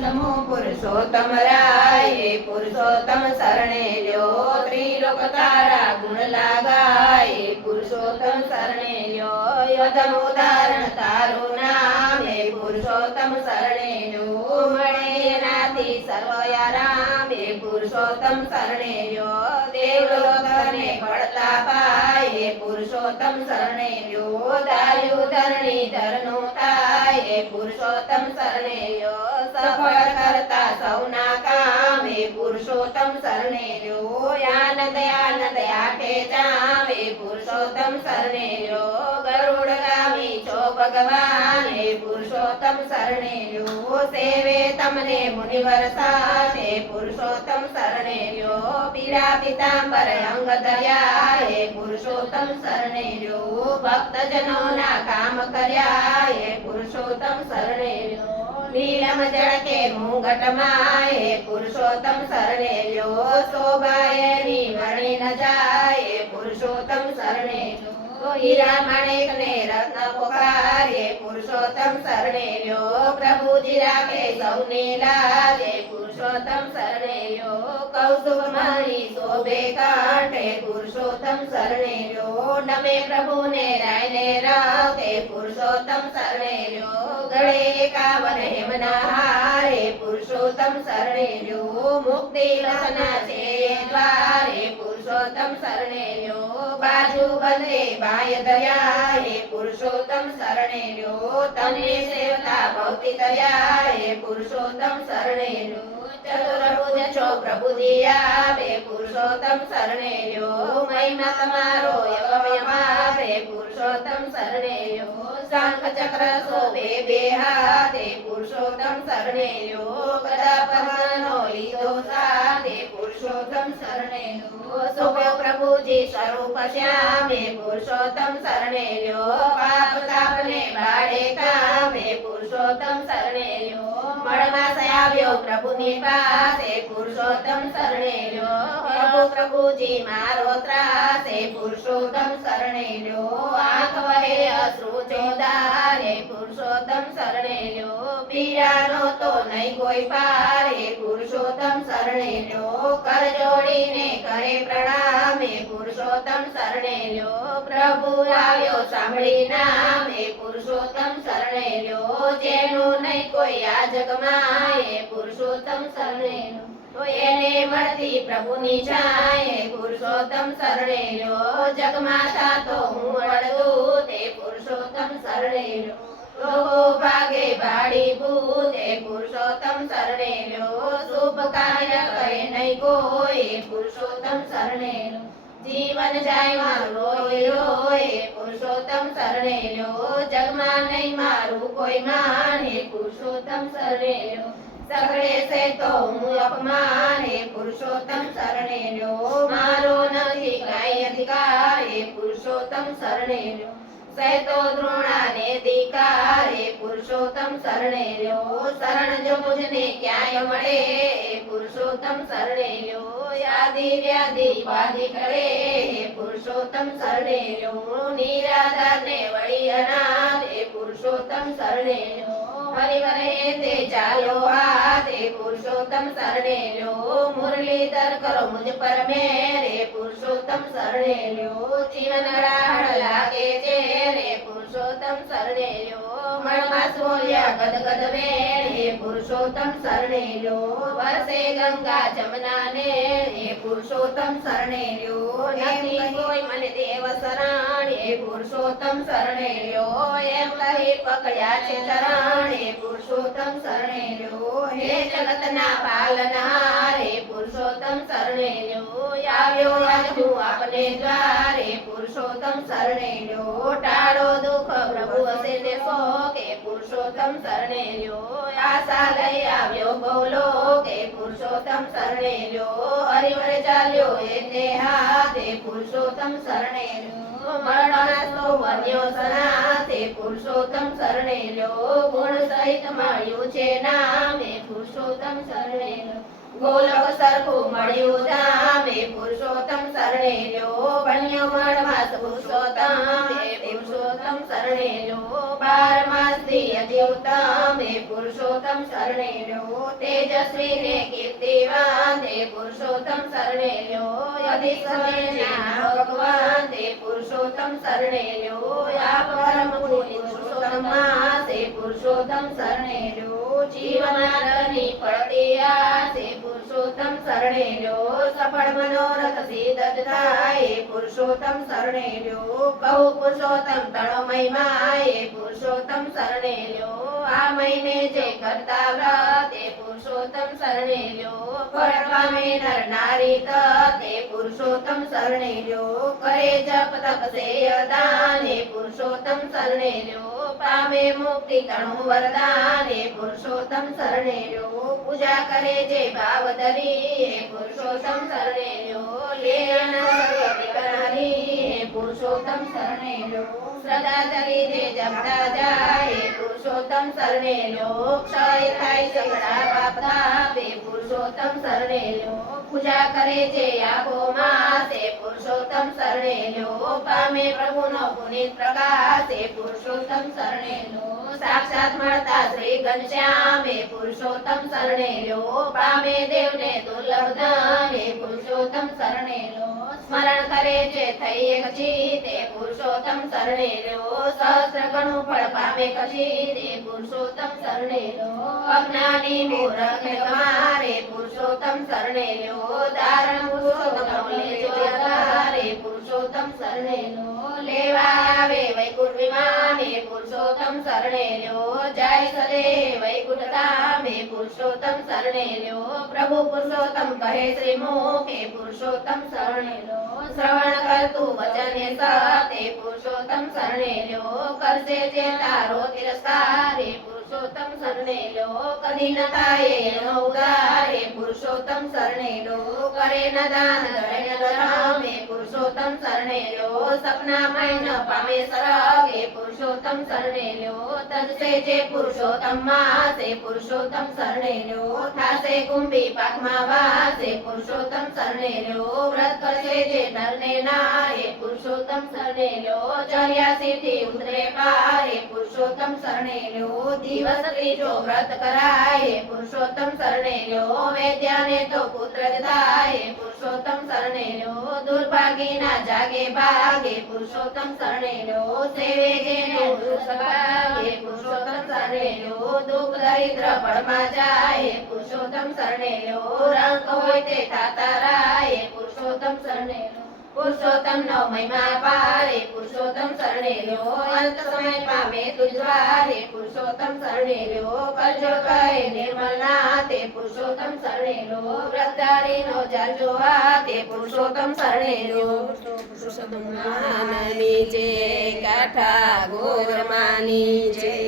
નમો પુરુષોત્તમ રાય પુરુષોત્તમ શરણે લ્યો ત્રિલોક તારા ગુણ લાગાય પુરુષોત્તમ શરણે લ્યો યદમ ઉદાહરણ તારું નામ હે પુરુષોત્તમ શરણે લ્યો મળે એનાથી સર્વયારામ હે પુરુષોત્તમ શરણે લ્યો દેવલોકને પડતા પાય હે પુરુષોત્તમ શરણે લ્યો દાર્યું ધરણી ધરનું થાય હે પુરુષોત્તમ શરણે લ્યો સફળ કરતા સૌના કામ હે પુરુષોત્તમ શરણે લ્યો આનંદ આનંદ આઠે જામ હે પુરુષોત્તમ શરણે લ્યો ગરુડ ગામી છો ભગવાન હે પુરુષોત્તમ શરણે લ્યો સેવે તમને મુનિવર સાથ હે પુરુષોત્તમ શરણે લ્યો પીળા પીતાંબર અંગ ધર્યા હે પુરુષોત્તમ શરણે લ્યો ભક્તજનોના કામ કર્યા હે પુરુષોત્તમ શરણે લ્યો નીલમ જળકે મુંગટમાં હે પુરુષોત્તમ શરણે લ્યો શોભાએ ની વણી ન જાય હે પુરુષોત્તમ શરણે લ્યો હીરા માણેક ને રત્ન પોકાર હે પુરુષોત્તમ શરણે લ્યો પ્રભુજી રાખે સૌની લાજ હે પુરુષોત્તમ શરણે લ્યો કૌસુભ મણી શોભે કાંઠ હે પુરુષોત્તમ શરણે લ્યો નમે પ્રભુને રાયને રાવ હે પુરુષોત્તમ શરણે લ્યો ગળે એકાવન હેમના હાર હે પુરુષોત્તમ શરણે લ્યો મુક્તિ લખના છે દ્વાર હે પુરુષોત્તમ શરણે લ્યો બાજુ બંધે બાય દયા હે પુરુષોત્તમ શરણે લ્યો તમને સેવતા ભક્તિ દયા હે પુરુષોત્તમ શરણે લ્યો ચતુર્ભુજ છો પ્રભુજી આવે પુરુષોત્તમ શરણે લ્યો મહિમા તમારો યમયમાં હે પુરુષોત્તમ શરણે લ્યો શંખ ચક્ર શોભે બે હાથ હે પુરુષોત્તમ શરણે લ્યો ગદા પદ્મનો લીધો સાથ હે પુરુષોત્તમ શરણે લ્યો શોભ્યો પ્રભુજી સ્વરૂપ શ્યામ હે પુરુષોત્તમ શરણે લ્યો પાપ તાપને બાળે કામ હે પુરુષોત્તમ શરણે લ્યો મળમાં આવ્યો પ્રભુની પાસે પુરુષોત્તમ શરણે લ્યો પ્રભુજી મારો ત્રાસ હે પુરુષોત્તમ શરણે લ્યો આંખ વહે અશ્રુ ચોદાર હે પુરુષોત્તમ શરણે લ્યો પીડાનો તો નહીં કોઈ પાર હે પુરુષોત્તમ શરણે લ્યો કર જોડીને કરે પ્રણામ હે પુરુષોત્તમ શરણે લ્યો પ્રભુ આવ્યો સાંભળી નામ હે પુરુષોત્તમ શરણે લ્યો જેનું નહીં કોઈ આ જગમાં હે પુરુષોત્તમ શરણે લ્યો એને મળતી પ્રભુની છાય હે પુરુષોત્તમ શરણે લ્યો જગમાં થાતો હું અડધૂત હે પુરુષોત્તમ શરણે લ્યો લોકો ભાગે ભાડી ભૂત હે પુરુષોત્તમ શરણે લ્યો શુભ કાર્ય કરે નહીં કોઈ હે પુરુષોત્તમ શરણે લ્યો જીવન જાય મારું રોય રોય હે પુરુષોત્તમ શરણે લ્યો જગમાં નહીં મારું કોઈ માન હે પુરુષોત્તમ શરણે લ્યો સગળે છે તો હું અપમાન હે પુરુષોત્તમ શરણે લ્યો મારો નથી કાંઈ અધિકાર હે પુરુષોત્તમ શરણે લ્યો સહેતો દ્રોણાને ધિકાર હે પુરુષોત્તમ શરણે લ્યો શરણ જો મુજને ક્યાંય મળે હે પુરુષોત્તમ શરણે લ્યો યાદી વ્યાધિ વાધિ કરે હે પુરુષોત્તમ શરણે લ્યો નિરાધારને વળી અનાથ હે પુરુષોત્તમ શરણે લ્યો હરિવરે તે ચાલ્યો હાથ હે પુરુષોત્તમ શરણે લ્યો મુરલીધર કરો મુજ પર મેર હે પુરુષોત્તમ શરણે લ્યો જીવન રાહળ લાગે છે રે પુરુષોત્તમ શરણે લ્યો મળમાં સોલ્યા ગદગદ વેણ હે પુરુષોત્તમ શરણે લ્યો વર્ષે ગંગા જમના ને હે પુરુષોત્તમ શરણે લ્યો નથી કોઈ મને દેવ શરણ હે પુરુષોત્તમ શરણે લ્યો એમ કહી પકડ્યા છે ચરણ હે પુરુષોત્તમ શરણે લ્યો હે જગતના પાલનહાર હે પુરુષોત્તમ શરણે લ્યો આવ્યો આજ હું આપને દ્વાર હે પુરુષોત્તમ શરણે લ્યો ટાળો દુઃખ પ્રભુ હશે ને શોક હે પુરુષોત્તમ શરણે લ્યો આશા લઈ આવ્યો ગૌલો હે પુરુષોત્તમ શરણે લ્યો હરિવર ચાલ્યો એને હાથ હે પુરુષોત્તમ શરણે લ્યો મરણનાશો વન્યો સનાથ હે પુરુષોત્તમ શરણે લ્યો ગુણ સહિત મળ્યું છે નામ હે પુરુષોત્તમ શરણે લ્યો ગોલક સરખું મળ્યું ધામ એ પુરુષોત્તમ શરણે લ્યો બન્યો મળવાસ પુરુષોત્તમ એ પુરુષોત્તમ શરણે લ્યો 12 માસથી અતિ ઉત્તમ એ પુરુષોત્તમ શરણે લ્યો તેજસ્વી ને કીર્તિવાન એ પુરુષોત્તમ શરણે લ્યો અતિ સમેના ભગવાન એ પુરુષોત્તમ શરણે લ્યો આ પરમ પુરુષ પુરુષોત્તમ માસ એ પુરુષોત્તમ શરણે લ્યો જીવનારની પડતિયા તે પુરુષોત્તમ શરણે લ્યો સફળ મનોરથ સિદ્ધ થાય એ પુરુષોત્તમ શરણે લ્યો કહું પુરુષોત્તમ તણો મહિમા એ પુરુષોત્તમ શરણે લ્યો આ મહિને જે કરતા વ્રત એ પુરુષોત્તમ શરણે લ્યો ફળ પામે નર નારી તત એ પુરુષોત્તમ શરણે લ્યો કરે જપ તપ સેય દાન એ પુરુષોત્તમ શરણે લ્યો પામે મુક્તિ તણું વરદાન એ પુરુષોત્તમ શરણે લ્યો પૂજા કરે જે ભાવ ધરી એ પુરુષોત્તમ શરણે લ્યો લે સર્વ વિકરારી એ પુરુષોત્તમ શરણે લ્યો શ્રદ્ધા ધરી જે જપતા જાય એ પુરુષોત્તમ શરણે લ્યો ક્ષય થાય સગળા પાપ તાપ એ પુરુષોત્તમ શરણે લ્યો પૂજા કરે જે આખો માસ એ પુરુષોત્તમ શરણે લ્યો પામે પ્રભુનો પુનિત પ્રકાશ એ પુરુષોત્તમ શરણે લ્યો સાક્ષાત મળતા શ્રી ઘનશ્યામ એ પુરુષોત્તમ શરણે લ્યો પામે દેવને દુર્લભ ધામ એ પુરુષોત્તમ શરણે લ્યો સ્મરણ કરે છે થઈ એક ચિત એ પુરુષોત્તમ શરણે લ્યો સહસ્ર ગણું ફળ પામે કશિત એ પુરુષોત્તમ શરણે લ્યો અજ્ઞાની મૂર્ખ ને તમારે પુરુષોત્તમ શરણે લ્યો ધારણ પુરુષોત્તમ લે પુરુષોત્તમ શરણે લ્યો લેવા આવે વૈકુંઠ વિમાન એ પુરુષોત્તમ શરણે લ્યો જાય સદે વૈકુંઠ ધામ એ પુરુષોત્તમ શરણે લ્યો પ્રભુ પુરુષોત્તમ કહે શ્રી મુખ એ પુરુષોત્તમ શરણે લ્યો શ્રવણ કરતું વચન એ સત એ પુરુષોત્તમ શરણે લ્યો કરશે જે તારો તિરસ્કાર એ પુરુષોત્તમ શરણે લ્યો કદી ન થાય એનો ઉદ્ધાર એ પુરુષોત્તમ શરણે લ્યો કરે ન દાન ધરે ન ધર્મ એ પુરુષોત્તમ શરણે લ્યો સપનામાં ન પામે સરગ એ પુરુષોત્તમ શરણે લ્યો તજસે જે પુરુષોત્તમ માસ એ પુરુષોત્તમ શરણે લ્યો થાશે કુંભી પાકમાં વાસ એ પુરુષોત્તમ શરણે લ્યો વ્રત કરશે જે નરને નાર એ પુરુષોત્તમ શરણે લ્યો 84 થી ઉતરે પાર એ પુરુષોત્તમ શરણે લ્યો દિવસ ત્રીજો વ્રત કરાય એ પુરુષોત્તમ શરણે લ્યો વૈદ્યાને તો પુત્ર જ થાય એ પુરુષોત્તમ શરણે લ્યો દુર્ભાગી ના જાગે ભાગે પુરુષોત્તમ શરણે લ્યો સેવે જેને એ પુરુષોત્તમ શરણે લ્યો દુઃખ દરિદ્ર પડમાં જાય એ પુરુષોત્તમ શરણે લ્યો રંગ હોય તે થાતા રાય એ પુરુષોત્તમ શરણે લ્યો પુરુષોત્તમ નો મહિમા પાર એ પુરુષોત્તમ શરણે લ્યો અંત સમય પામે તુજ દ્વાર એ પુરુષોત્તમ શરણે લ્યો કરજોડ કહે નિર્મલ નાથ એ પુરુષોત્તમ શરણે લ્યો વ્રતધારી નો જાજો હાથ એ પુરુષોત્તમ શરણે લ્યો પુરુષોત્તમ માની જય કાઠા ગોર માની જય